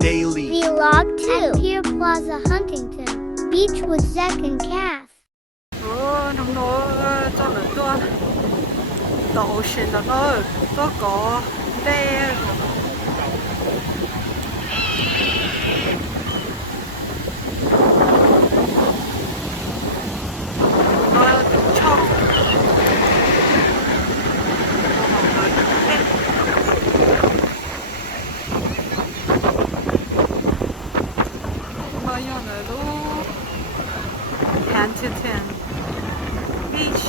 daily. Vlog 2 at Pier Plaza Huntington Beach with Zach and Kath. Nông nó cho nó cho tàu xe nó có đe nó cho nó yêu nó luôn Huntington Beach.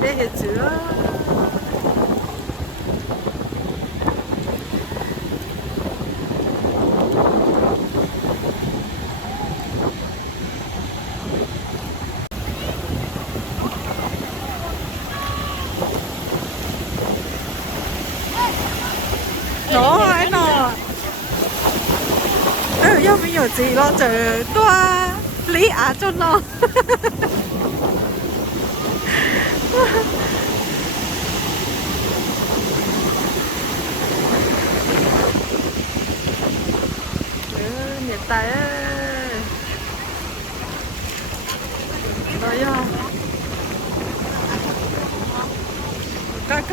Đây là chứa nó ấy nọ又没有gì lo chờ toa lý á cho nó nhiệt tay rồi không các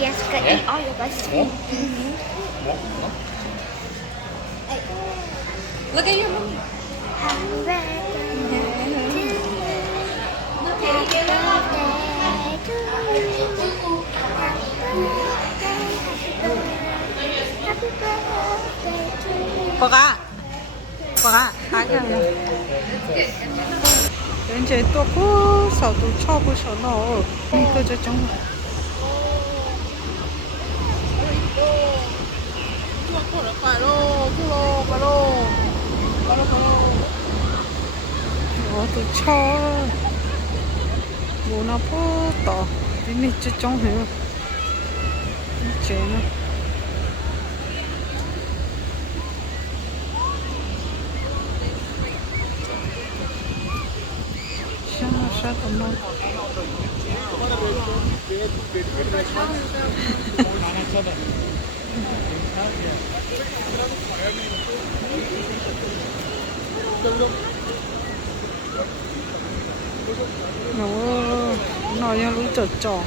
Yes, got eat all your ice cream. Look at your mom. Happy birthday to you. Happy birthday to you. Happy birthday to you. Baka, 아니야. 이제 또 부서도 쳐부셔 이거 좀. 또 쳐. 뭐나 포다. 이미 좀 해요. 이제는. 잠깐만. nó yang lú chở trò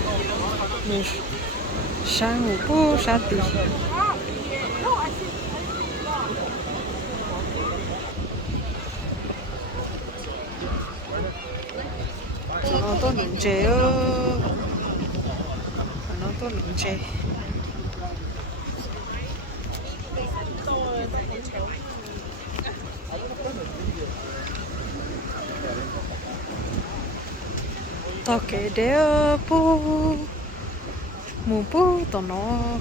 mình sáng ngủ bố sáng tí nó to nướng chế nó to nướng chế tao kể để bố mù bố tao nó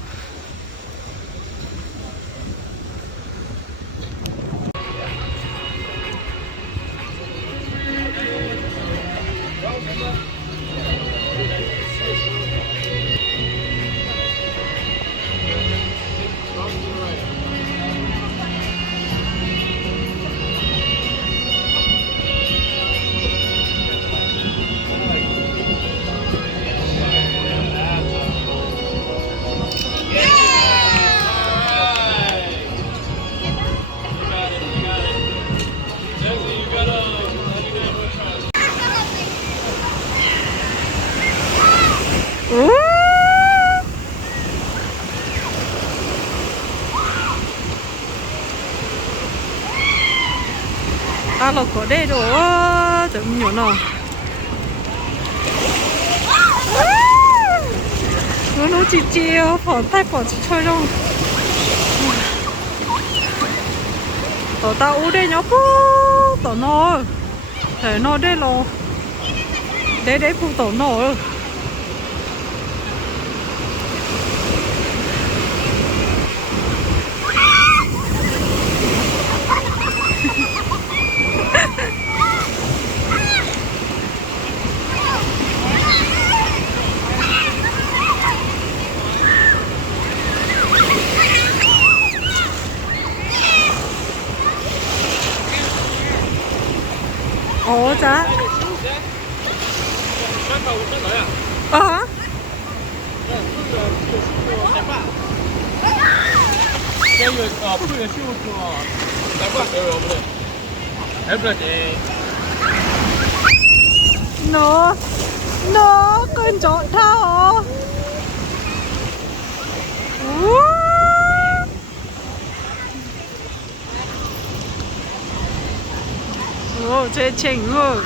à là có đây rồi tụi nhỏ nó nó chỉ chiêu bỏ tay bỏ chỉ chơi đâu tao tao u đây nhóc tao nó để nó đây lo để phụ tao nó ồ chả hả nó con chó thao ồ chơi chỉnh rồi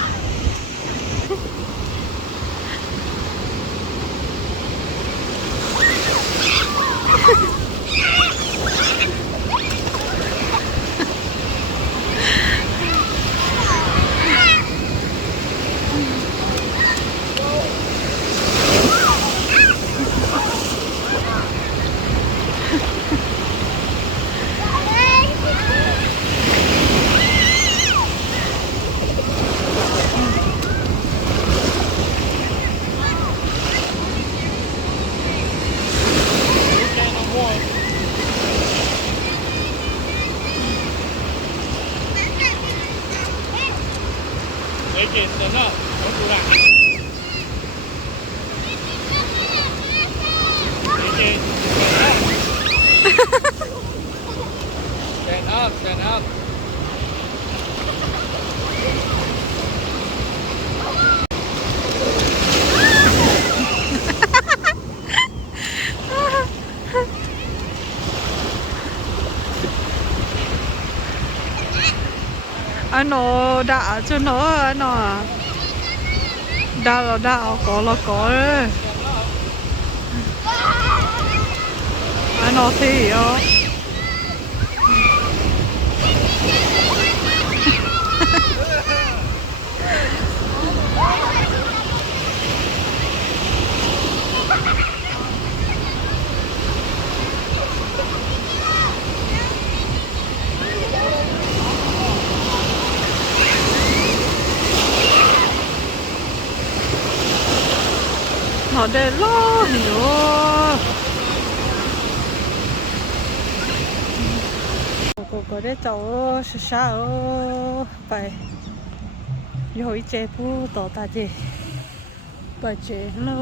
Stand up. Don't do that. Stand up. Stand up. anh nó đã cho nó anh nó đã là đã có đấy anh nó thì nó để lo nữa có để cháu sao phải rồi chế phụ tỏ ta gì bà chế lo